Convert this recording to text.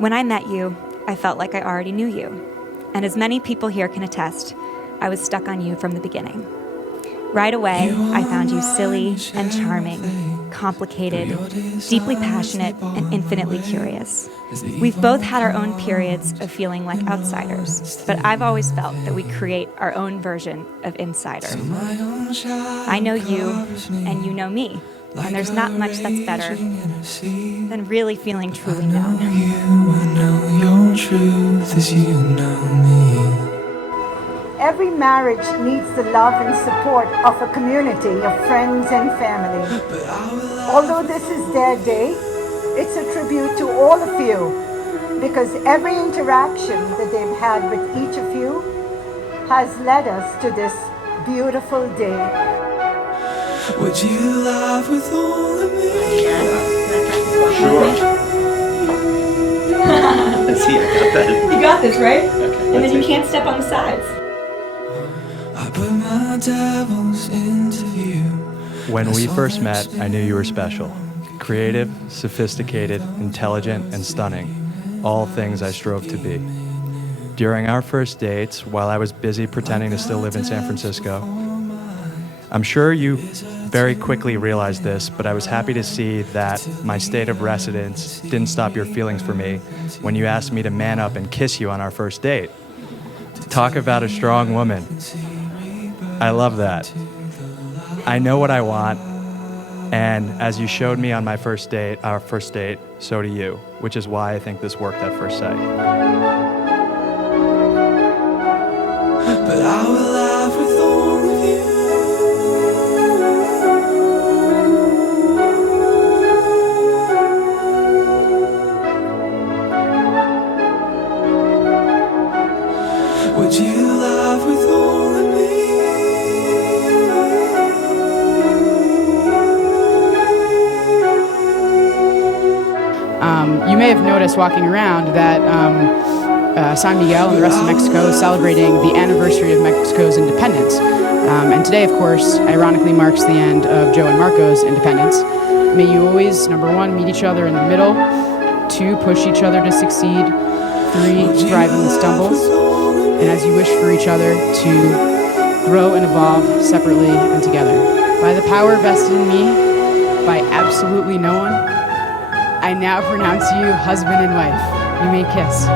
When I met you, I felt like I already knew you. And as many people here can attest, I was stuck on you from the beginning. Right away, I found you silly and charming, complicated, deeply passionate, and infinitely curious. We've both had our own periods of feeling like outsiders, but I've always felt that we create our own version of insider. I know you, and you know me, and there's not much that's better than really feeling truly known. I know your truth as you know me. Every marriage needs the love and support of a community of friends and family. Although this is their day, it's a tribute to all of you, because every interaction that they've had with each of you has led us to this beautiful day. Would you laugh with all of me? Sure. See, I got that. You got this, right? Okay, And then you can't step on the sides. I put my devils into view. When we first met, I knew you were special. Creative, sophisticated, intelligent, and stunning. All things I strove to be. During our first dates, while I was busy pretending to still live in San Francisco, I'm sure you very quickly realized this, but I was happy to see that my state of residence didn't stop your feelings for me when you asked me to man up and kiss you on our first date. Talk about a strong woman. I love that. I know what I want, and as you showed me on our first date, so do you, which is why I think this worked at first sight. But I will laugh with all of you. Would you laugh with all of me? You may have noticed walking around that San Miguel and the rest of Mexico is celebrating the anniversary of Mexico's independence. And today, of course, ironically marks the end of Joe and Marco's independence. May you always, number one, meet each other in the middle. 2, push each other to succeed. 3, thrive in the stumbles. And as you wish for each other to grow and evolve separately and together. By the power vested in me, by absolutely no one, I now pronounce you husband and wife. You may kiss.